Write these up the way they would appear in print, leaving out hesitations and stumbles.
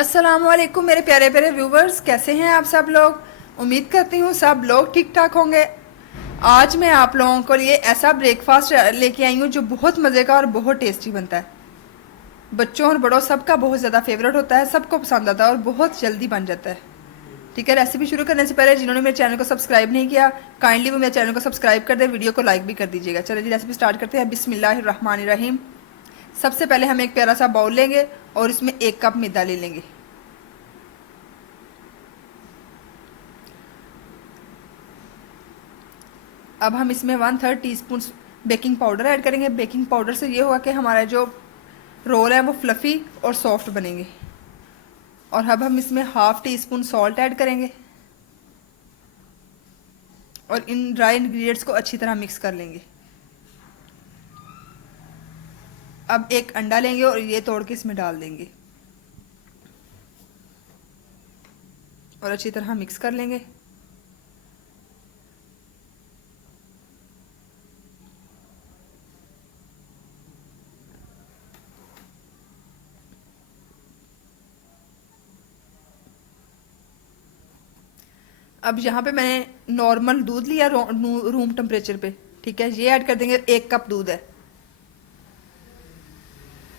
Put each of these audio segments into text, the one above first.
अस्सलाम वालेकुम मेरे प्यारे प्यारे व्यूवर्स, कैसे हैं आप सब लोग। उम्मीद करती हूँ सब लोग ठीक ठाक होंगे। आज मैं आप लोगों के लिए ऐसा ब्रेकफास्ट लेके आई हूँ जो बहुत मज़े का और बहुत टेस्टी बनता है। बच्चों और बड़ों सबका बहुत ज़्यादा फेवरेट होता है, सबको पसंद आता है और बहुत जल्दी बन जाता है। ठीक है, रेसिपी शुरू करने से पहले जिन्होंने मेरे चैनल को सब्सक्राइब नहीं किया, काइंडली वो मेरे चैनल को सब्सक्राइब कर दे, वीडियो को लाइक भी कर दीजिएगा। चलिए जी रेसिपी स्टार्ट करते हैं। बिस्मिल्लाहिर्रहमानिर्रहीम। सबसे पहले हम एक प्यारा सा बाउल लेंगे और इसमें 1 कप मैदा ले लेंगे। अब हम इसमें 1/3 टीस्पून बेकिंग पाउडर ऐड करेंगे। बेकिंग पाउडर से ये होगा कि हमारा जो रोल है वो फ्लफ़ी और सॉफ्ट बनेंगे। और अब हम इसमें 1/2 टीस्पून सॉल्ट ऐड करेंगे और इन ड्राई इंग्रेडिएंट्स को अच्छी तरह मिक्स कर लेंगे। अब एक अंडा लेंगे और ये तोड़ के इसमें डाल देंगे और अच्छी तरह मिक्स कर लेंगे। अब यहाँ पे मैंने नॉर्मल दूध लिया रूम टेम्परेचर पे। ठीक है, ये ऐड कर देंगे। 1 कप दूध है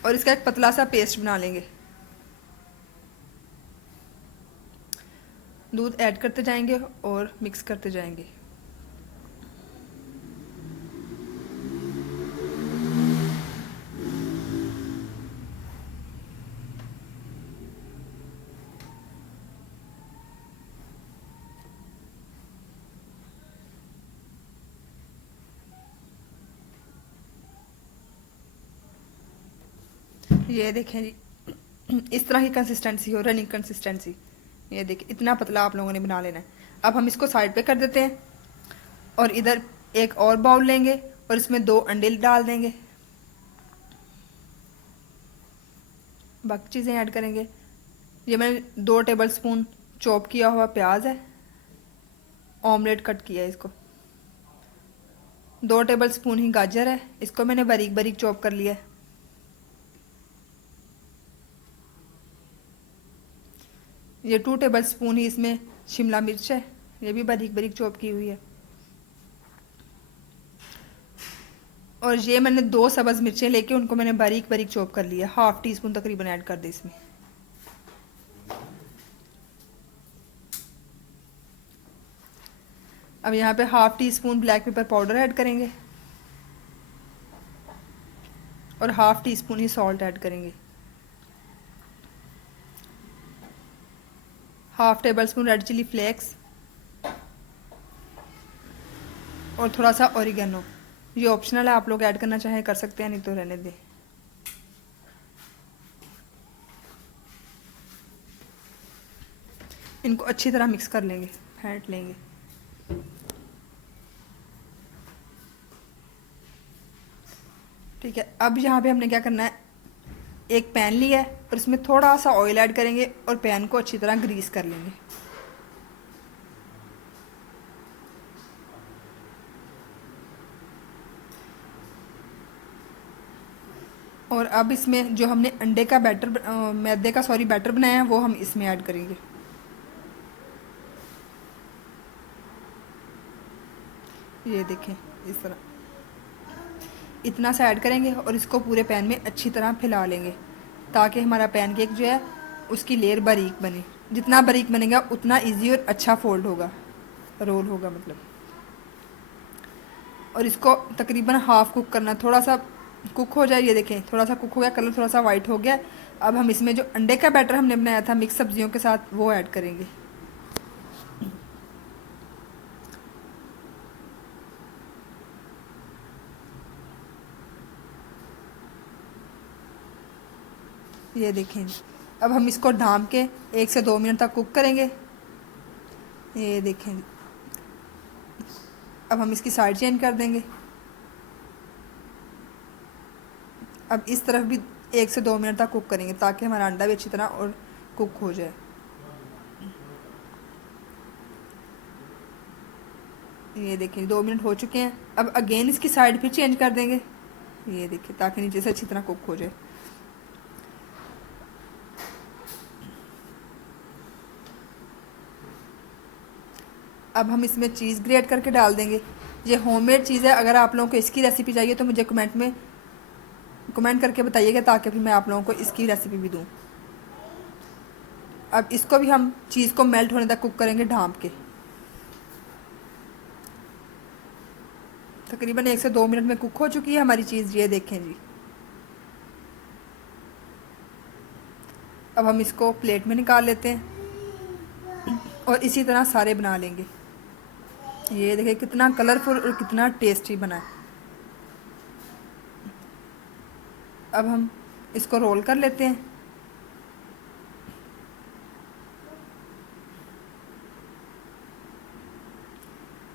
और इसका एक पतला सा पेस्ट बना लेंगे। दूध ऐड करते जाएंगे और मिक्स करते जाएंगे। ये देखें जी, इस तरह की कंसिस्टेंसी हो, रनिंग कंसिस्टेंसी। ये देखिए इतना पतला आप लोगों ने बना लेना है। अब हम इसको साइड पे कर देते हैं और इधर एक और बाउल लेंगे और इसमें 2 अंडे डाल देंगे। बाकी चीज़ें ऐड करेंगे। ये मैंने 2 टेबल स्पून चॉप किया हुआ प्याज है, ऑमलेट कट किया है इसको। 2 टेबल स्पून ही गाजर है, इसको मैंने बारीक बारीक चॉप कर लिया है। ये 2 टेबल स्पून ही इसमें शिमला मिर्च है, ये भी बारीक बारीक चॉप की हुई है। और ये मैंने 2 सब्ज़ मिर्चें लेके उनको मैंने बारीक बारीक चॉप कर लिया। 1/2 टीस्पून तकरीबन ऐड कर दे इसमें। अब यहाँ पे 1/2 teaspoon black pepper powder add करेंगे और 1/2 टीस्पून ही सॉल्ट ऐड करेंगे। 1/2 tablespoon red chilli flakes और थोड़ा सा ओरिगेनो। ये ऑप्शनल है, आप लोग ऐड करना चाहें कर सकते हैं, नहीं तो रहने दें। इनको अच्छी तरह मिक्स कर लेंगे, फेंट लेंगे। ठीक है, अब यहाँ पे हमने क्या करना है, एक पैन लिया है और इसमें थोड़ा सा ऑयल ऐड करेंगे और पैन को अच्छी तरह ग्रीस कर लेंगे। और अब इसमें जो हमने अंडे का बैटर मैदे का बैटर बनाया है वो हम इसमें ऐड करेंगे। ये देखें इस तरह इतना सा ऐड करेंगे और इसको पूरे पैन में अच्छी तरह फैला लेंगे ताकि हमारा पैनकेक जो है उसकी लेयर बारीक बने। जितना बारीक बनेगा उतना इजी और अच्छा फोल्ड होगा, रोल होगा मतलब। और इसको तकरीबन हाफ कुक करना, थोड़ा सा कुक हो जाए। ये देखें थोड़ा सा कुक हो गया, कलर थोड़ा सा वाइट हो गया। अब हम इसमें जो अंडे का बैटर हमने बनाया था मिक्स सब्जियों के साथ वो ऐड करेंगे। ये देखें, अब हम इसको ढाँप के 1 से 2 मिनट तक कुक करेंगे। ये देखें, अब हम इसकी साइड चेंज कर देंगे। अब इस तरफ भी 1 से 2 मिनट तक कुक करेंगे ताकि हमारा अंडा भी अच्छी तरह और कुक हो जाए। ये देखिए 2 मिनट हो चुके हैं। अब अगेन इसकी साइड फिर चेंज कर देंगे। ये देखिए ताकि नीचे से अच्छी तरह कुक हो जाए। अब हम इसमें चीज़ ग्रेट करके डाल देंगे। ये होममेड चीज़ है। अगर आप लोगों को इसकी रेसिपी चाहिए तो मुझे कमेंट करके बताइएगा, ताकि फिर मैं आप लोगों को इसकी रेसिपी भी दूँ। अब इसको भी हम चीज़ को मेल्ट होने तक कुक करेंगे ढाँप के। तकरीबन 1 से 2 मिनट में कुक हो चुकी है हमारी चीज़। ये देखें जी। अब हम इसको प्लेट में निकाल लेते हैं और इसी तरह सारे बना लेंगे। ये देखिए कितना कलरफुल और कितना टेस्टी बना है। अब हम इसको रोल कर लेते हैं।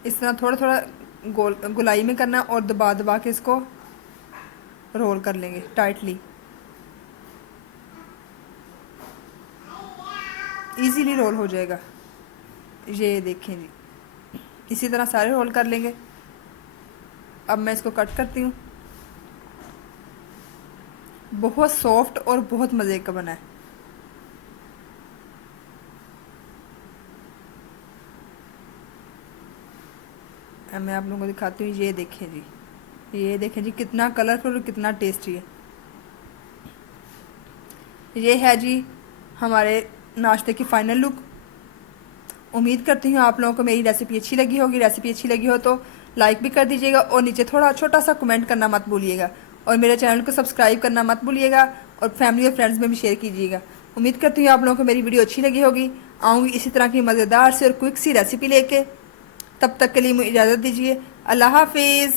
इस तरह थोड़ा थोड़ा गोलाई में करना और दबा दबा के इसको रोल कर लेंगे टाइटली। इजीली रोल हो जाएगा। ये देखें जी, इसी तरह सारे रोल कर लेंगे। अब मैं इसको कट करती हूँ। बहुत सॉफ्ट और बहुत मज़े का बना है। अब मैं आप लोगों को दिखाती हूँ। ये देखें जी, ये देखें जी कितना कलरफुल और कितना टेस्टी है। ये है जी हमारे नाश्ते की फ़ाइनल लुक। उम्मीद करती हूँ आप लोगों को मेरी रेसिपी अच्छी लगी होगी। रेसिपी अच्छी लगी हो तो लाइक भी कर दीजिएगा और नीचे थोड़ा छोटा सा कमेंट करना मत भूलिएगा, और मेरे चैनल को सब्सक्राइब करना मत भूलिएगा, और फैमिली और फ्रेंड्स में भी शेयर कीजिएगा। उम्मीद करती हूँ आप लोगों को मेरी वीडियो अच्छी लगी होगी। आऊँगी इसी तरह की मज़ेदार से और क्विक सी रेसिपी लेके। तब तक के लिए मुझे इजाज़त दीजिए। अल्लाह हाफिज़।